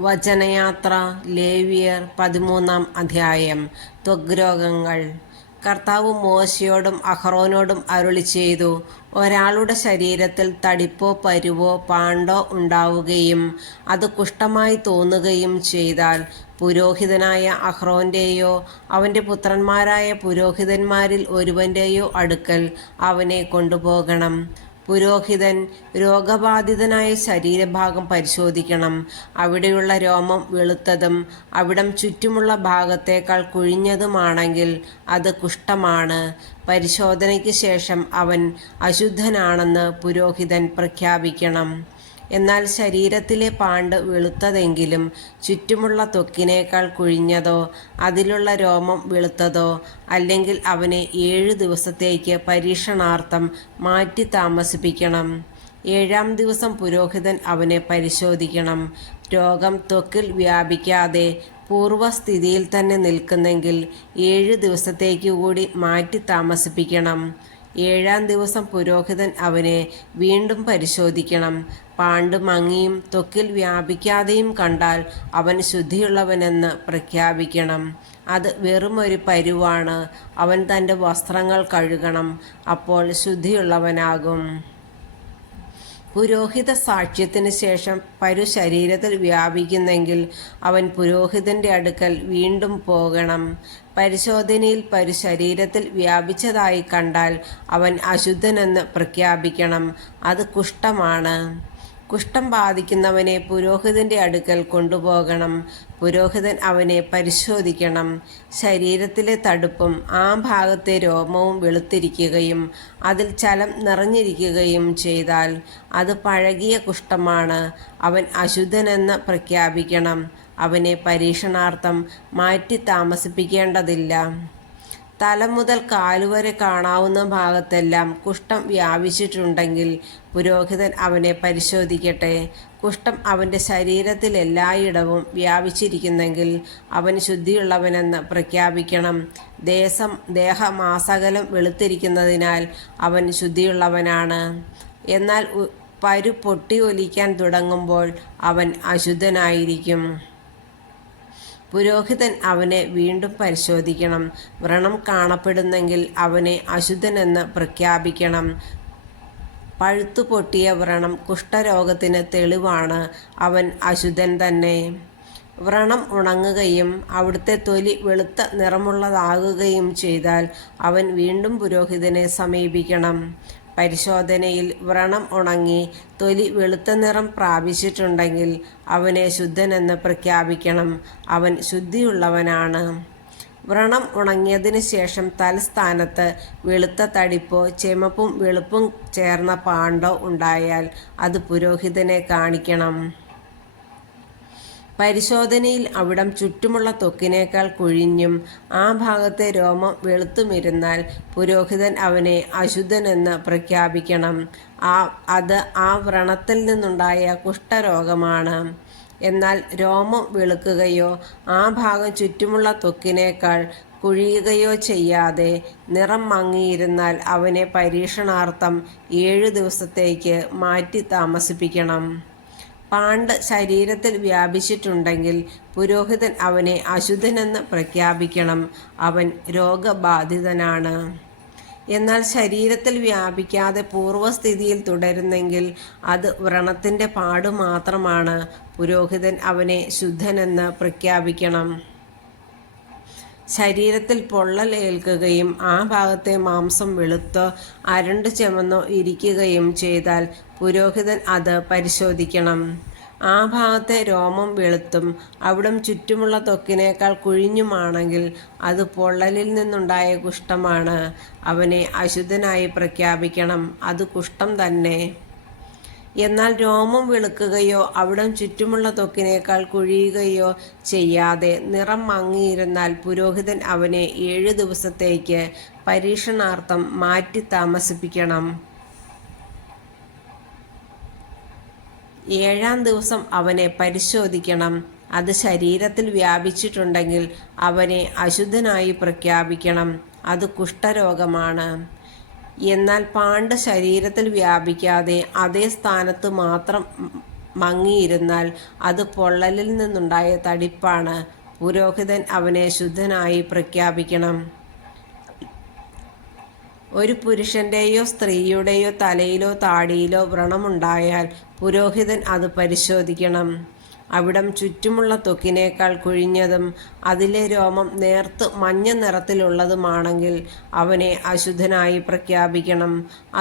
വചനയാത്ര ലേവ്യർ 13-ാം അധ്യായം. ത്വഗ്രോഗങ്ങൾ. കർത്താവ് മോശയോടും അഹറോനോടും അരുളിച്ചെയ്തു, ഒരാളുടെ ശരീരത്തിൽ തടിപ്പോ പരുവോ പാണ്ടോ ഉണ്ടാവുകയും അത് കുഷ്ഠമായി തോന്നുകയും ചെയ്താൽ പുരോഹിതനായ അഹ്റോന്റെയോ അവൻ്റെ പുത്രന്മാരായ പുരോഹിതന്മാരിൽ ഒരുവൻ്റെയോ അടുക്കൽ അവനെ കൊണ്ടുപോകണം. പുരോഹിതൻ രോഗബാധിതനായ ശരീരഭാഗം പരിശോധിക്കണം. അവിടെയുള്ള രോമം വെളുത്തതും അവിടം ചുറ്റുമുള്ള ഭാഗത്തേക്കാൾ കുഴിഞ്ഞതുമാണെങ്കിൽ അത് കുഷ്ഠമാണ്. പരിശോധനയ്ക്ക് ശേഷം അവൻ അശുദ്ധനാണെന്ന് പുരോഹിതൻ പ്രഖ്യാപിക്കണം. എന്നാൽ ശരീരത്തിലെ പാണ്ട് വെളുത്തതെങ്കിലും ചുറ്റുമുള്ള ത്വക്കിനേക്കാൾ കുഴിഞ്ഞതോ അതിലുള്ള രോമം വെളുത്തതോ അല്ലെങ്കിൽ അവനെ 7 ദിവസത്തേക്ക് പരീക്ഷണാർത്ഥം മാറ്റി താമസിപ്പിക്കണം. 7-ാം ദിവസം പുരോഹിതൻ അവനെ പരിശോധിക്കണം. രോഗം ത്വക്കിൽ വ്യാപിക്കാതെ പൂർവ്വസ്ഥിതിയിൽ തന്നെ നിൽക്കുന്നെങ്കിൽ 7 ദിവസത്തേക്ക് കൂടി മാറ്റി താമസിപ്പിക്കണം. 7-ാം ദിവസം പുരോഹിതൻ അവനെ വീണ്ടും പരിശോധിക്കണം. പാണ്ട് മങ്ങിയും ത്വക്കിൽ വ്യാപിക്കാതെയും കണ്ടാൽ അവൻ ശുദ്ധിയുള്ളവനെന്ന് പ്രഖ്യാപിക്കണം. അത് വെറുമൊരു പരുവാണ്. അവൻ തൻ്റെ വസ്ത്രങ്ങൾ കഴുകണം. അപ്പോൾ ശുദ്ധിയുള്ളവനാകും. പുരോഹിത സാക്ഷ്യത്തിന് ശേഷം പരു ശരീരത്തിൽ വ്യാപിക്കുന്നെങ്കിൽ അവൻ പുരോഹിതൻ്റെ അടുക്കൽ വീണ്ടും പോകണം. പരിശോധനയിൽ പരു ശരീരത്തിൽ വ്യാപിച്ചതായി കണ്ടാൽ അവൻ അശുദ്ധനെന്ന് പ്രഖ്യാപിക്കണം. അത് കുഷ്ഠമാണ്. കുഷ്ഠം ബാധിക്കുന്നവനെ പുരോഹിതൻ്റെ അടുക്കൽ കൊണ്ടുപോകണം. പുരോഹിതൻ അവനെ പരിശോധിക്കണം. ശരീരത്തിലെ തടുപ്പും ആ ഭാഗത്തെ രോമവും വെളുത്തിരിക്കുകയും അതിൽ ചലം നിറഞ്ഞിരിക്കുകയും ചെയ്താൽ അത് പഴകിയ കുഷ്ഠമാണ്. അവൻ അശുദ്ധനെന്ന് പ്രഖ്യാപിക്കണം. അവനെ പരീക്ഷണാർത്ഥം മാറ്റി താമസിപ്പിക്കേണ്ടതില്ല. തല മുതൽ കാലുവരെ കാണാവുന്ന ഭാഗത്തെല്ലാം കുഷ്ഠം വ്യാപിച്ചിട്ടുണ്ടെങ്കിൽ പുരോഹിതൻ അവനെ പരിശോധിക്കട്ടെ. കുഷ്ഠം അവൻ്റെ ശരീരത്തിൽ എല്ലായിടവും വ്യാപിച്ചിരിക്കുന്നെങ്കിൽ അവൻ ശുദ്ധിയുള്ളവനെന്ന് പ്രഖ്യാപിക്കണം. ദേഹമാസകലം വെളുത്തിരിക്കുന്നതിനാൽ അവൻ ശുദ്ധിയുള്ളവനാണ്. എന്നാൽ പരു പൊട്ടി ഒലിക്കാൻ തുടങ്ങുമ്പോൾ അവൻ അശുദ്ധനായിരിക്കും. പുരോഹിതൻ അവനെ വീണ്ടും പരിശോധിക്കണം. വ്രണം കാണപ്പെടുന്നെങ്കിൽ അവനെ അശുദ്ധനെന്ന് പ്രഖ്യാപിക്കണം. പഴുത്തു പൊട്ടിയ വ്രണം കുഷ്ഠരോഗത്തിന് തെളിവാണ്. അവൻ അശുദ്ധൻ തന്നെ. വ്രണം ഉണങ്ങുകയും അവിടുത്തെ തൊലി വെളുത്ത നിറമുള്ളതാകുകയും ചെയ്താൽ അവൻ വീണ്ടും പുരോഹിതനെ സമീപിക്കണം. പരിശോധനയിൽ വ്രണം ഉണങ്ങി തൊലി വെളുത്ത നിറം പ്രാപിച്ചിട്ടുണ്ടെങ്കിൽ അവനെ ശുദ്ധനെന്ന് പ്രഖ്യാപിക്കണം. അവൻ ശുദ്ധിയുള്ളവനാണ്. വ്രണം ഉണങ്ങിയതിന് ശേഷം തലസ്ഥാനത്ത് വെളുത്ത തടിപ്പോ ചെമപ്പും വെളുപ്പും ചേർന്ന പാണ്ടോ ഉണ്ടായാൽ അത് പുരോഹിതനെ കാണിക്കണം. പരിശോധനയിൽ അവിടം ചുറ്റുമുള്ള ത്വക്കിനേക്കാൾ കുഴിഞ്ഞും ആ ഭാഗത്തെ രോമം വെളുത്തുമിരുന്നാൽ പുരോഹിതൻ അവനെ അശുദ്ധനെന്ന് പ്രഖ്യാപിക്കണം. അത് ആ വ്രണത്തിൽ നിന്നുണ്ടായ കുഷ്ഠരോഗമാണ്. എന്നാൽ രോമം വെളുക്കുകയോ ആ ഭാഗം ചുറ്റുമുള്ള ത്വക്കിനേക്കാൾ കുഴിയുകയോ ചെയ്യാതെ നിറം മങ്ങിയിരുന്നാൽ അവനെ പരീക്ഷണാർത്ഥം 7 ദിവസത്തേക്ക് മാറ്റി താമസിപ്പിക്കണം. പാണ്ട് ശരീരത്തിൽ വ്യാപിച്ചിട്ടുണ്ടെങ്കിൽ പുരോഹിതൻ അവനെ അശുദ്ധനെന്ന് പ്രഖ്യാപിക്കണം. അവൻ രോഗബാധിതനാണ്. എന്നാൽ ശരീരത്തിൽ വ്യാപിക്കാതെ പൂർവ്വസ്ഥിതിയിൽ തുടരുന്നെങ്കിൽ അത് വ്രണത്തിൻ്റെ പാട് മാത്രമാണ്. പുരോഹിതൻ അവനെ ശുദ്ധനെന്ന് പ്രഖ്യാപിക്കണം. ശരീരത്തിൽ പൊള്ളൽ ഏൽക്കുകയും ആ ഭാഗത്തെ മാംസം വെളുത്തോ അരണ്ടു ചെമന്നോ ഇരിക്കുകയും ചെയ്താൽ പുരോഹിതൻ അത് പരിശോധിക്കണം. ആ ഭാഗത്തെ രോമം വെളുത്തും അവിടം ചുറ്റുമുള്ള ത്വക്കിനേക്കാൾ കുഴിഞ്ഞുമാണെങ്കിൽ അത് പൊള്ളലിൽ നിന്നുണ്ടായ കുഷ്ഠമാണ്. അവനെ അശുദ്ധനായി പ്രഖ്യാപിക്കണം. അത് കുഷ്ഠം തന്നെ. എന്നാൽ രോമം വെളുക്കുകയോ അവിടം ചുറ്റുമുള്ള ത്വക്കിനേക്കാൾ കുഴിയുകയോ ചെയ്യാതെ നിറം മങ്ങിയിരുന്നാൽ പുരോഹിതൻ അവനെ 7 ദിവസത്തേക്ക് പരീക്ഷണാർത്ഥം മാറ്റി താമസിപ്പിക്കണം. 7-ാം ദിവസം അവനെ പരിശോധിക്കണം. അത് ശരീരത്തിൽ വ്യാപിച്ചിട്ടുണ്ടെങ്കിൽ അവനെ അശുദ്ധനായി പ്രഖ്യാപിക്കണം. അത് കുഷ്ഠരോഗമാണ്. എന്നാൽ പാണ്ട് ശരീരത്തിൽ വ്യാപിക്കാതെ അതേ സ്ഥാനത്ത് മാത്രം മങ്ങിയിരുന്നാൽ അത് പൊള്ളലിൽ നിന്നുണ്ടായ തടിപ്പാണ്. പുരോഹിതൻ അവനെ ശുദ്ധനായി പ്രഖ്യാപിക്കണം. ഒരു പുരുഷൻ്റെയോ സ്ത്രീയുടെയോ തലയിലോ താടിയിലോ വ്രണമുണ്ടായാൽ പുരോഹിതൻ അത് പരിശോധിക്കണം. അവിടം ചുറ്റുമുള്ള ത്വക്കിനേക്കാൾ കുഴിഞ്ഞതും അതിലെ രോമം നേർത്ത് മഞ്ഞ നിറത്തിലുള്ളതുമാണെങ്കിൽ അവനെ അശുദ്ധനായി പ്രഖ്യാപിക്കണം.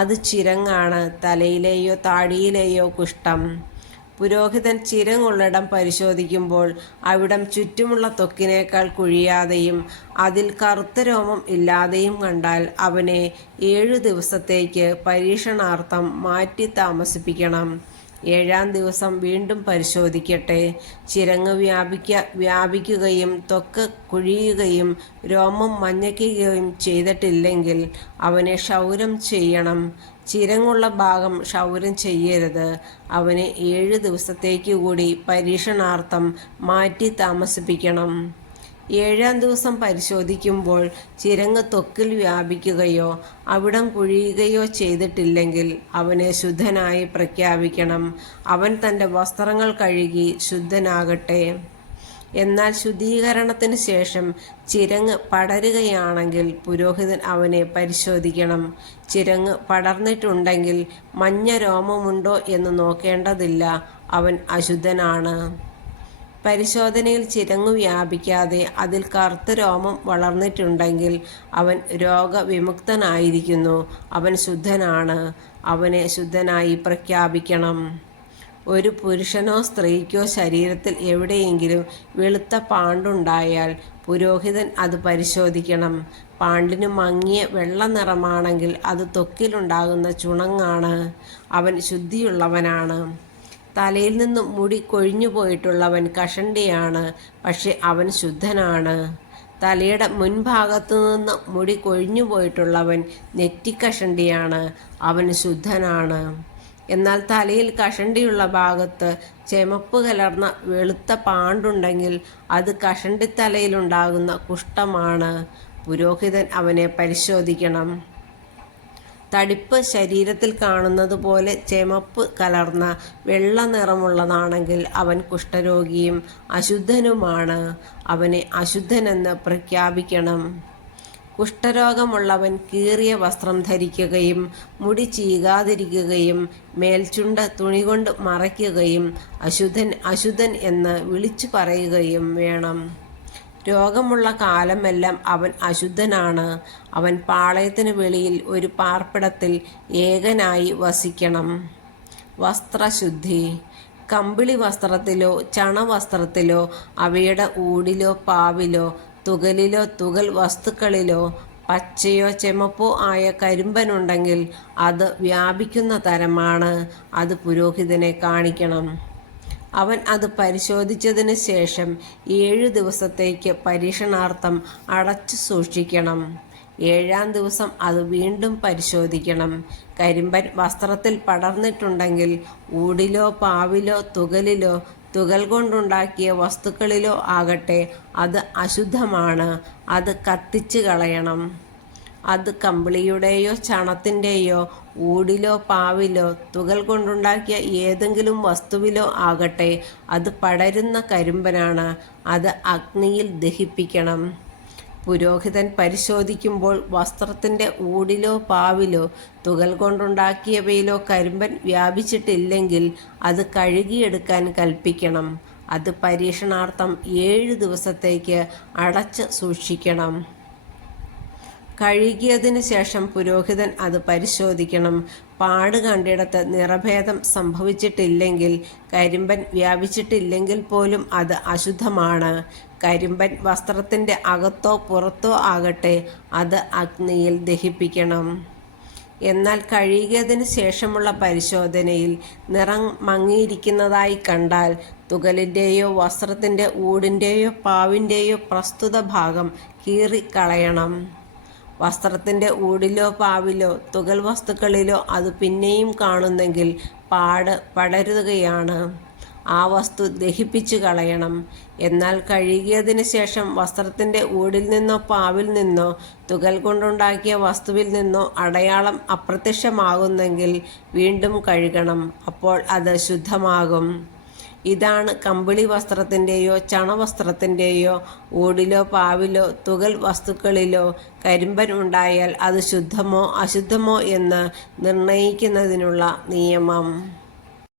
അത് ചിരങ്ങാണ്, തലയിലെയോ താടിയിലെയോ കുഷ്ഠം. പുരോഹിതൻ ചിരങ്ങുള്ളിടം പരിശോധിക്കുമ്പോൾ അവിടം ചുറ്റുമുള്ള ത്വക്കിനേക്കാൾ കുഴിയാതെയും അതിൽ കറുത്ത രോമം ഇല്ലാതെയും കണ്ടാൽ അവനെ 7 ദിവസത്തേക്ക് പരീക്ഷണാർത്ഥം മാറ്റി താമസിപ്പിക്കണം. 7-ാം ദിവസം വീണ്ടും പരിശോധിക്കട്ടെ. ചിരങ്ങ് വ്യാപിക്കുകയും ത്വക്ക് കുഴിയുകയും രോമം മഞ്ഞയ്ക്കുകയും ചെയ്തിട്ടില്ലെങ്കിൽ അവനെ ക്ഷൗരം ചെയ്യണം. ചിരങ്ങുള്ള ഭാഗം ക്ഷൗരം ചെയ്യരുത്. അവനെ 7 ദിവസത്തേക്ക് കൂടി പരീക്ഷണാർത്ഥം മാറ്റി താമസിപ്പിക്കണം. 7-ാം ദിവസം പരിശോധിക്കുമ്പോൾ ചിരങ്ങ് ത്വക്കിൽ വ്യാപിക്കുകയോ അവിടം കുഴിയുകയോ ചെയ്തിട്ടില്ലെങ്കിൽ അവനെ ശുദ്ധനായി പ്രഖ്യാപിക്കണം. അവൻ തൻ്റെ വസ്ത്രങ്ങൾ കഴുകി ശുദ്ധനാകട്ടെ. എന്നാൽ ശുദ്ധീകരണത്തിന് ശേഷം ചിരങ്ങ് പടരുകയാണെങ്കിൽ പുരോഹിതൻ അവനെ പരിശോധിക്കണം. ചിരങ്ങ് പടർന്നിട്ടുണ്ടെങ്കിൽ മഞ്ഞ രോമമുണ്ടോ എന്ന് നോക്കേണ്ടതില്ല, അവൻ അശുദ്ധനാണ്. പരിശോധനയിൽ ചിരങ്ങു വ്യാപിക്കാതെ അതിൽ കറുത്ത രോമം വളർന്നിട്ടുണ്ടെങ്കിൽ അവൻ രോഗവിമുക്തനായിരിക്കുന്നു, അവൻ ശുദ്ധനാണ്. അവനെ ശുദ്ധനായി പ്രഖ്യാപിക്കണം. ഒരു പുരുഷനോ സ്ത്രീക്കോ ശരീരത്തിൽ എവിടെയെങ്കിലും വെളുത്ത പാണ്ടുണ്ടായാൽ പുരോഹിതൻ അത് പരിശോധിക്കണം. പാണ്ടിന് മങ്ങിയ വെള്ള നിറമാണെങ്കിൽ അത് ത്വക്കിലുണ്ടാകുന്ന ചുണങ്ങാണ്, അവൻ ശുദ്ധിയുള്ളവനാണ്. തലയിൽ നിന്ന് മുടി കൊഴിഞ്ഞു പോയിട്ടുള്ളവൻ കഷണ്ടിയാണ്, പക്ഷെ അവൻ ശുദ്ധനാണ്. തലയുടെ മുൻഭാഗത്തു നിന്ന് മുടി കൊഴിഞ്ഞു പോയിട്ടുള്ളവൻ നെറ്റിക്കഷണ്ടിയാണ്, അവൻ ശുദ്ധനാണ്. എന്നാൽ തലയിൽ കഷണ്ടിയുള്ള ഭാഗത്ത് ചെമപ്പ് കലർന്ന വെളുത്ത പാണ്ടുണ്ടെങ്കിൽ അത് കഷണ്ടിത്തലയിലുണ്ടാകുന്ന കുഷ്ഠമാണ്. പുരോഹിതൻ അവനെ പരിശോധിക്കണം. തടിപ്പ് ശരീരത്തിൽ കാണുന്നത് പോലെ ചെമപ്പ് കലർന്ന വെള്ള നിറമുള്ളതാണെങ്കിൽ അവൻ കുഷ്ഠരോഗിയും അശുദ്ധനുമാണ്. അവനെ അശുദ്ധനെന്ന് പ്രഖ്യാപിക്കണം. കുഷ്ഠരോഗമുള്ളവൻ കീറിയ വസ്ത്രം ധരിക്കുകയും മുടി ചീകാതിരിക്കുകയും മേൽചുണ്ട് തുണികൊണ്ട് മറയ്ക്കുകയും അശുദ്ധൻ അശുദ്ധൻ എന്ന് വിളിച്ചു പറയുകയും വേണം. രോഗമുള്ള കാലമെല്ലാം അവൻ അശുദ്ധനാണ്. അവൻ പാളയത്തിന് വെളിയിൽ ഒരു പാർപ്പിടത്തിൽ ഏകനായി വസിക്കണം. വസ്ത്രശുദ്ധി. കമ്പിളി വസ്ത്രത്തിലോ ചണവസ്ത്രത്തിലോ അവയുടെ ഊടിലോ പാവിലോ തുകലിലോ തുകൽ വസ്തുക്കളിലോ പച്ചയോ ചെമപ്പോ ആയ കരിമ്പനുണ്ടെങ്കിൽ അത് വ്യാപിക്കുന്ന തരമാണ്. അത് പുരോഹിതനെ കാണിക്കണം. അവൻ അത് പരിശോധിച്ചതിന് ശേഷം 7 ദിവസത്തേക്ക് പരീക്ഷണാർത്ഥം അടച്ചു സൂക്ഷിക്കണം. 7-ാം ദിവസം അത് വീണ്ടും പരിശോധിക്കണം. കരിമ്പൻ വസ്ത്രത്തിൽ പടർന്നിട്ടുണ്ടെങ്കിൽ ഊടിലോ പാവിലോ തുകലിലോ തുകൽ കൊണ്ടുണ്ടാക്കിയ വസ്തുക്കളിലോ ആകട്ടെ അത് അശുദ്ധമാണ്. അത് കത്തിച്ച് കളയണം. അത് കമ്പിളിയുടെയോ ചണത്തിൻ്റെയോ ഊടിലോ പാവിലോ തുകൽ കൊണ്ടുണ്ടാക്കിയ ഏതെങ്കിലും വസ്തുവിലോ ആകട്ടെ അത് പടരുന്ന കരിമ്പനാണ്. അത് അഗ്നിയിൽ ദഹിപ്പിക്കണം. പുരോഹിതൻ പരിശോധിക്കുമ്പോൾ വസ്ത്രത്തിൻ്റെ ഊടിലോ പാവിലോ തുകൽ കൊണ്ടുണ്ടാക്കിയവയിലോ കരിമ്പൻ വ്യാപിച്ചിട്ടില്ലെങ്കിൽ അത് കഴുകിയെടുക്കാൻ കൽപ്പിക്കണം. അത് പരീക്ഷണാർത്ഥം 7 ദിവസത്തേക്ക് അടച്ച് സൂക്ഷിക്കണം. കഴുകിയതിന് ശേഷം പുരോഹിതൻ അത് പരിശോധിക്കണം. പാട് കണ്ടിടത്ത് നിറഭേദം സംഭവിച്ചിട്ടില്ലെങ്കിൽ, കരിമ്പൻ വ്യാപിച്ചിട്ടില്ലെങ്കിൽ പോലും അത് അശുദ്ധമാണ്. കരിമ്പൻ വസ്ത്രത്തിൻ്റെ അകത്തോ പുറത്തോ ആകട്ടെ അത് അഗ്നിയിൽ ദഹിപ്പിക്കണം. എന്നാൽ കഴുകിയതിന് ശേഷമുള്ള പരിശോധനയിൽ നിറം മങ്ങിയിരിക്കുന്നതായി കണ്ടാൽ തുകലിൻ്റെയോ വസ്ത്രത്തിൻ്റെ ഊടിൻ്റെയോ പാവിൻ്റെയോ പ്രസ്തുത ഭാഗം കീറിക്കളയണം. വസ്ത്രത്തിൻ്റെ ഊടിലോ പാവിലോ തുകൽ വസ്തുക്കളിലോ അത് പിന്നെയും കാണുന്നെങ്കിൽ പാട് പടരുകയാണ്. ആ വസ്തു ദഹിപ്പിച്ചു കളയണം. എന്നാൽ കഴുകിയതിന് ശേഷം വസ്ത്രത്തിൻ്റെ ഊടിൽ നിന്നോ പാവിൽ നിന്നോ തുകൽ കൊണ്ടുണ്ടാക്കിയ വസ്തുവിൽ നിന്നോ അടയാളം അപ്രത്യക്ഷമാകുന്നെങ്കിൽ വീണ്ടും കഴുകണം. അപ്പോൾ അത് ശുദ്ധമാകും. ഇതാണ് കമ്പിളി വസ്ത്രത്തിൻ്റെയോ ചണവസ്ത്രത്തിൻ്റെയോ ഊടിലോ പാവിലോ തുകൽ വസ്തുക്കളിലോ കരിമ്പൻ ഉണ്ടായാൽ അത് ശുദ്ധമോ അശുദ്ധമോ എന്ന് നിർണയിക്കുന്നതിനുള്ള നിയമം.